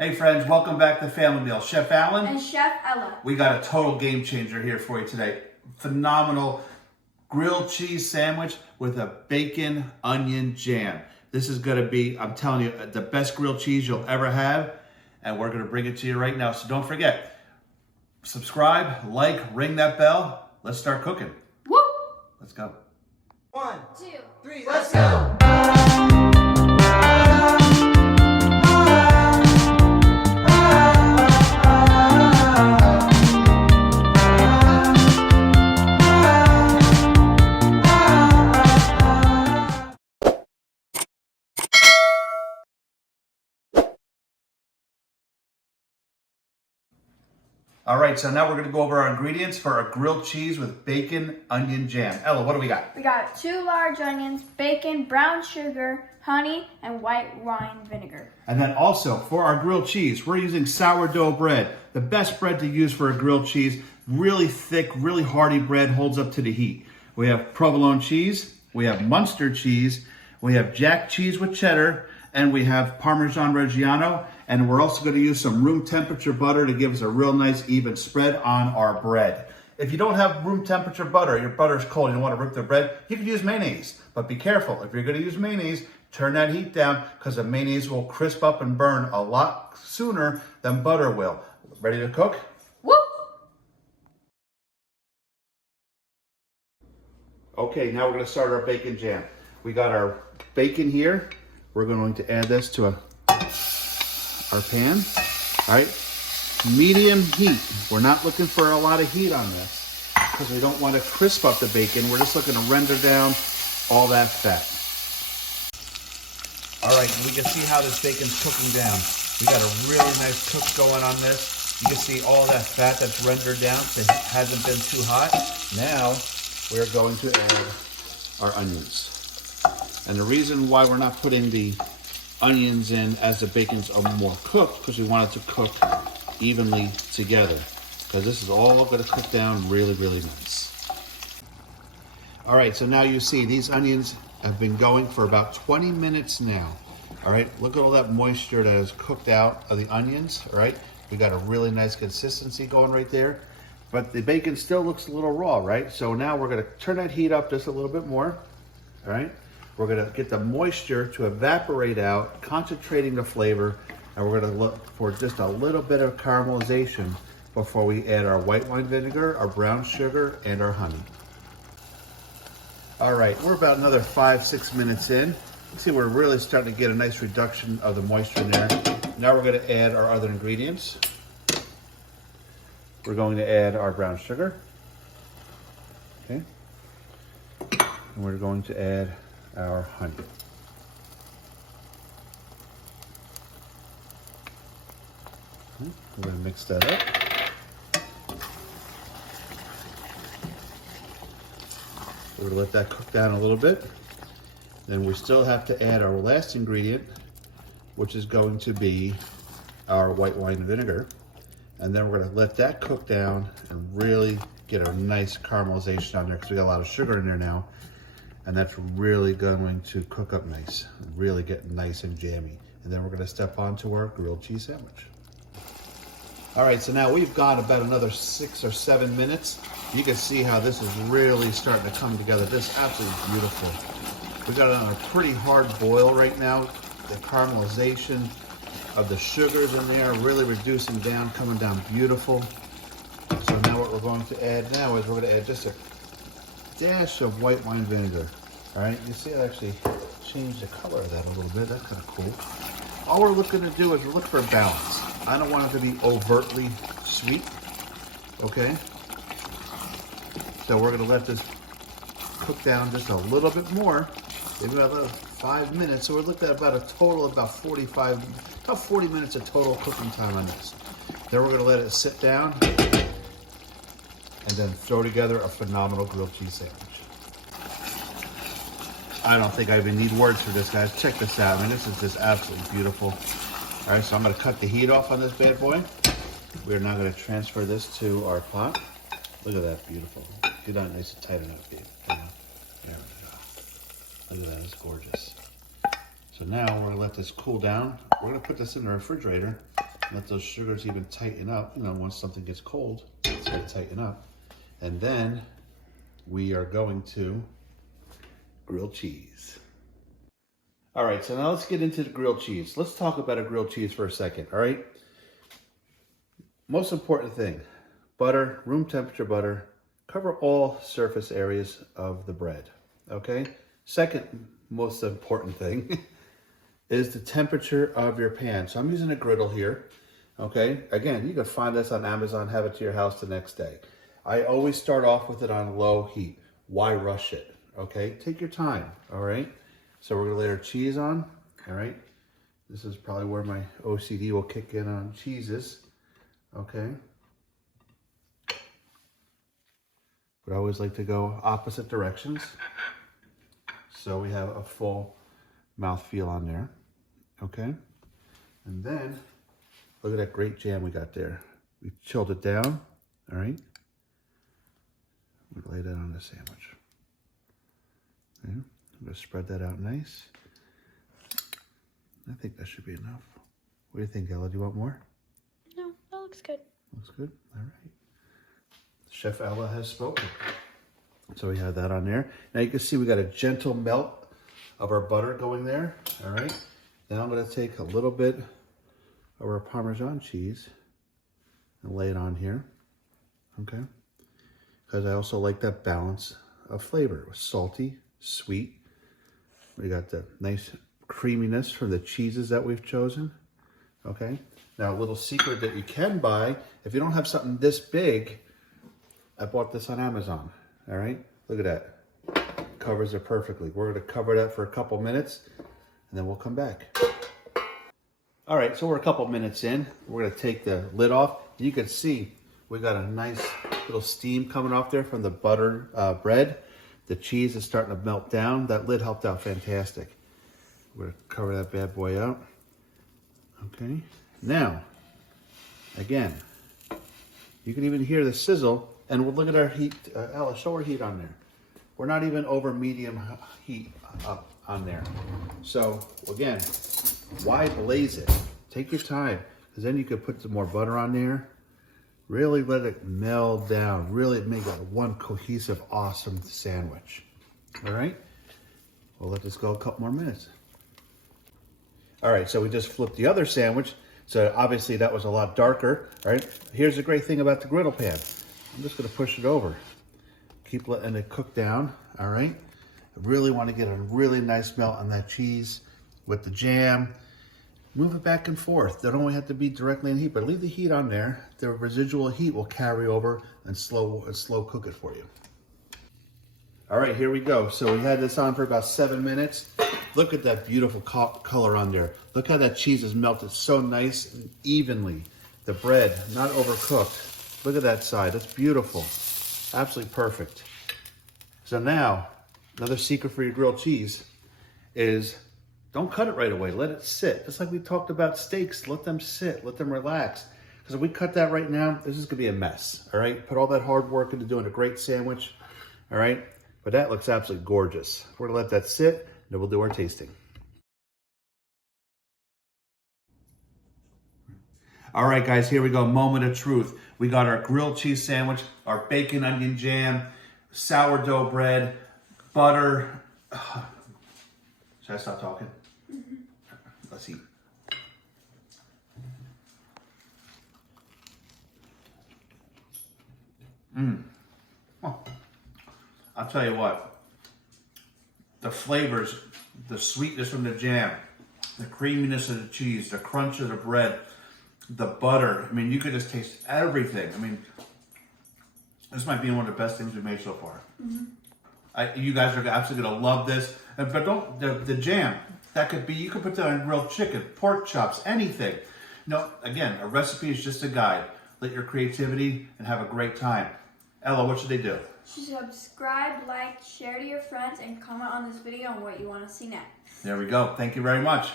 Hey friends, welcome back to Family Meal. Chef Alan and Chef Ella. We got a total game changer here for you today. Phenomenal grilled cheese sandwich with a bacon onion jam. This is gonna be, I'm telling you, the best grilled cheese you'll ever have. And we're gonna bring it to you right now. So don't forget, subscribe, like, ring that bell. Let's start cooking. Woo! Let's go. 1, 2, 3, let's go! All right, so now we're gonna go over our ingredients for our grilled cheese with bacon onion jam. Ella, what do we got? We got 2 large onions, bacon, brown sugar, honey, and white wine vinegar. And then also for our grilled cheese, we're using sourdough bread. The best bread to use for a grilled cheese. Really thick, really hearty bread, holds up to the heat. We have provolone cheese, we have Munster cheese, we have jack cheese with cheddar, and we have Parmesan Reggiano. And we're also going to use some room temperature butter to give us a real nice even spread on our bread. If you don't have room temperature butter, your butter's cold, you don't want to rip the bread, you can use mayonnaise. But be careful, if you're going to use mayonnaise, turn that heat down because the mayonnaise will crisp up and burn a lot sooner than butter will. Ready to cook? Woo! Okay, now we're going to start our bacon jam. We got our bacon here. We're going to add this to our pan. All right, medium heat. We're not looking for a lot of heat on this because we don't want to crisp up the bacon. We're just looking to render down all that fat. All right, we can see how this bacon's cooking down. We got a really nice cook going on this. You can see all that fat that's rendered down, so it hasn't been too hot. Now we're going to add our onions. And the reason why we're not putting the onions in as the bacon's more cooked, because we want it to cook evenly together. Because this is all going to cook down really, really nice. All right, so now you see these onions have been going for about 20 minutes now. All right, look at all that moisture that is cooked out of the onions. All right, we got a really nice consistency going right there. But the bacon still looks a little raw, right? So now we're going to turn that heat up just a little bit more. All right. We're going to get the moisture to evaporate out, concentrating the flavor, and we're going to look for just a little bit of caramelization before we add our white wine vinegar, our brown sugar, and our honey. All right, we're about another 5-6 minutes in. See, we're really starting to get a nice reduction of the moisture in there. Now we're going to add our other ingredients. We're going to add our brown sugar. Okay. And we're going to add our honey. We're going to mix that up. We're going to let that cook down a little bit. Then we still have to add our last ingredient, which is going to be our white wine vinegar. And then we're going to let that cook down and really get a nice caramelization on there because we got a lot of sugar in there now. And that's really going to cook up nice, really get nice and jammy. And then we're going to step on to our grilled cheese sandwich. All right, so now we've got about another 6 or 7 minutes. You can see how this is really starting to come together. This is absolutely beautiful. We got it on a pretty hard boil right now. The caramelization of the sugars in there really reducing down, coming down beautiful. So now what we're going to add now is we're going to add just a dash of white wine vinegar. All right, you see I actually changed the color of that a little bit. That's kind of cool. All we're looking to do is we're looking for a balance. I don't want it to be overtly sweet, okay? So we're gonna let this cook down just a little bit more, maybe about 5 minutes. So we're looking at about a total of about 40 minutes of total cooking time on this. Then we're gonna let it sit down and then throw together a phenomenal grilled cheese sandwich. I don't think I even need words for this, guys. Check this out. I mean, this is just absolutely beautiful. All right, so I'm going to cut the heat off on this bad boy. We're now going to transfer this to our pot. Look at that, beautiful. Get that nice and tight enough, babe. There we go. Look at that, it's gorgeous. So now we're going to let this cool down. We're going to put this in the refrigerator Let those sugars even tighten up. You know, once something gets cold, it's going to tighten up. And then we are going to grilled cheese. All right, so now let's get into the grilled cheese. Let's talk about a grilled cheese for a second, all right? Most important thing, butter, room temperature butter, cover all surface areas of the bread, okay? Second most important thing is the temperature of your pan. So I'm using a griddle here, okay? Again, you can find this on Amazon, have it to your house the next day. I always start off with it on low heat. Why rush it, okay? Take your time, all right? So we're gonna lay our cheese on, all right? This is probably where my OCD will kick in on cheeses, okay? But I always like to go opposite directions. So we have a full mouthfeel on there, okay? And then, look at that great jam we got there. We chilled it down, all right? We lay that on the sandwich. Okay. I'm gonna spread that out nice. I think that should be enough. What do you think, Ella? Do you want more? No, that looks good. Looks good, all right. Chef Ella has spoken. So we have that on there. Now you can see we got a gentle melt of our butter going there, all right? Now I'm gonna take a little bit of our Parmesan cheese and lay it on here, okay? Because I also like that balance of flavor. It was salty, sweet. We got the nice creaminess from the cheeses that we've chosen, okay? Now a little secret that you can buy, if you don't have something this big, I bought this on Amazon, all right? Look at that, covers it perfectly. We're gonna cover that for a couple minutes and then we'll come back. All right, so we're a couple minutes in. We're gonna take the lid off. You can see we got a nice little steam coming off there from the butter bread. The cheese is starting to melt down. That lid helped out fantastic. We're gonna cover that bad boy up. Okay, now, again, you can even hear the sizzle, and we'll look at our heat. Ella, show our heat on there. We're not even over medium heat up on there. So again, why blaze it? Take your time, because then you could put some more butter on there. Really let it meld down. Really make it one cohesive, awesome sandwich. All right? We'll let this go a couple more minutes. All right, so we just flipped the other sandwich. So obviously that was a lot darker, all right? Here's the great thing about the griddle pan. I'm just gonna push it over. Keep letting it cook down, all right? I really wanna get a really nice melt on that cheese with the jam. Move it back and forth. They don't only have to be directly in heat, but leave the heat on there. The residual heat will carry over and slow cook it for you. All right, here we go. So we had this on for about 7 minutes. Look at that beautiful color on there. Look how that cheese is melted so nice and evenly. The bread, not overcooked. Look at that side, that's beautiful. Absolutely perfect. So now, another secret for your grilled cheese is don't cut it right away. Let it sit. Just like we talked about steaks, let them sit, let them relax. Because if we cut that right now, this is gonna be a mess, all right? Put all that hard work into doing a great sandwich, all right? But that looks absolutely gorgeous. We're gonna let that sit, and then we'll do our tasting. All right, guys, here we go, moment of truth. We got our grilled cheese sandwich, our bacon onion jam, sourdough bread, butter. Should I stop talking? Mm-hmm. Let's eat. Oh. I'll tell you what, the flavors, the sweetness from the jam, the creaminess of the cheese, the crunch of the bread, the butter. I mean, you could just taste everything. I mean, this might be one of the best things we've made so far. Mm-hmm. You guys are absolutely gonna love this. But don't, the jam, that could be, you could put that on grilled chicken, pork chops, anything. No, again, a recipe is just a guide. Let your creativity and have a great time. Ella, what should they do? Subscribe, like, share to your friends, and comment on this video on what you want to see next. There we go. Thank you very much.